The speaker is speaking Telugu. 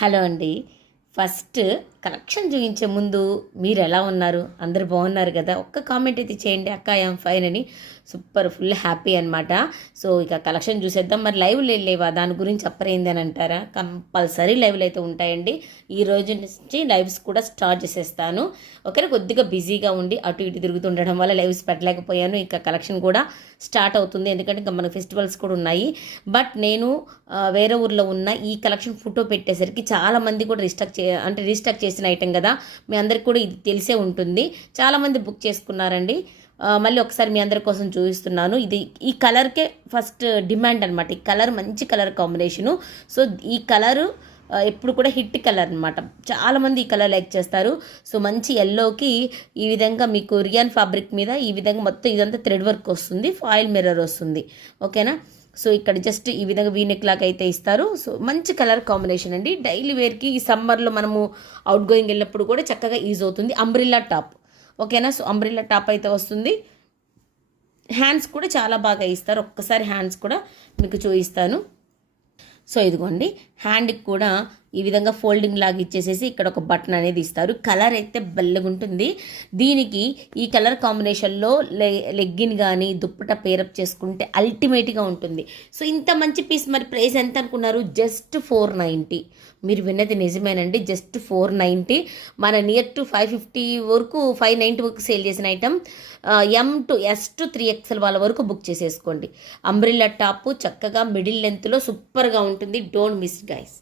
హలో అండి. ఫస్ట్ కలెక్షన్ చూయించే ముందు మీరు ఎలా ఉన్నారు? అందరూ బాగున్నారు కదా? ఒక్క కామెంట్ అయితే చేయండి, అక్క ఐ యామ్ ఫైన్ అని. సూపర్, ఫుల్ హ్యాపీ అనమాట. సో ఇక కలెక్షన్ చూసేద్దాం. మరి లైవ్లు లేవా, దాని గురించి చెప్పరేంది అని అంటారా? కంపల్సరీ లైవ్లు అయితే ఉంటాయండి. ఈ రోజు నుంచి లైవ్స్ కూడా స్టార్ట్ చేసేస్తాను. ఓకేనా, కొద్దిగా బిజీగా ఉండి అటు ఇటు తిరుగుతుండడం వల్ల లైవ్స్ పెట్టలేకపోయాను. ఇక కలెక్షన్ కూడా స్టార్ట్ అవుతుంది, ఎందుకంటే ఇంకా మన ఫెస్టివల్స్ కూడా ఉన్నాయి. బట్ నేను వేరే ఊర్లో ఉన్న ఈ కలెక్షన్ ఫోటో పెట్టేసరికి చాలామంది కూడా రీస్టాక్ చేసిన ఐటెం కదా, మీ అందరికి కూడా ఇది తెలిసే ఉంటుంది. చాలామంది బుక్ చేసుకున్నారండి. మళ్ళీ ఒకసారి మీ అందరి కోసం చూపిస్తున్నాను. ఈ కలర్కే ఫస్ట్ డిమాండ్ అనమాట. ఈ కలర్ మంచి కలర్ కాంబినేషను. సో ఈ కలరు ఎప్పుడు కూడా హిట్ కలర్ అనమాట. చాలామంది ఈ కలర్ లైక్ చేస్తారు. సో మంచి ఎల్లోకి ఈ విధంగా మీకు రియాన్ ఫ్యాబ్రిక్ మీద ఈ విధంగా మొత్తం ఇదంతా థ్రెడ్ వర్క్ వస్తుంది, ఫాయిల్ మిర్రర్ వస్తుంది. ఓకేనా, సో ఇక్కడ జస్ట్ ఈ విధంగా వీనెక్ లాగా అయితే ఇస్తారు. సో మంచి కలర్ కాంబినేషన్ అండి. డైలీ వేర్కి ఈ సమ్మర్లో మనము అవుట్ గోయింగ్ వెళ్ళినప్పుడు కూడా చక్కగా యూజ్ అవుతుంది. Umbrella top. ఓకేనా, సో అంబ్రిల్లా టాప్ అయితే వస్తుంది. హ్యాండ్స్ కూడా చాలా బాగా ఇస్తారు. ఒక్కసారి హ్యాండ్స్ కూడా మీకు చూపిస్తాను. సో ఇదిగోండి, హ్యాండ్కి కూడా ఈ విధంగా ఫోల్డింగ్ లాగా ఇచ్చేసేసి ఇక్కడ ఒక బటన్ అనేది ఇస్తారు. కలర్ అయితే బెల్లగుంటుంది. దీనికి ఈ కలర్ కాంబినేషన్లో లెగ్గిన్ కానీ దుప్పట పేరప్ చేసుకుంటే అల్టిమేట్గా ఉంటుంది. సో ఇంత మంచి పీస్ మరి ప్రైస్ ఎంత అనుకున్నారు? జస్ట్ 490. మీరు విన్నది నిజమేనండి, జస్ట్ 490. మన నియర్ టు 550 వరకు, 590 వరకు సేల్ చేసిన item. M to S to 3XL వాళ్ళ వరకు బుక్ చేసేసుకోండి. అంబ్రిల్లా టాప్ చక్కగా మిడిల్ లెంత్లో సూపర్గా ఉంటుంది. Don't miss guys.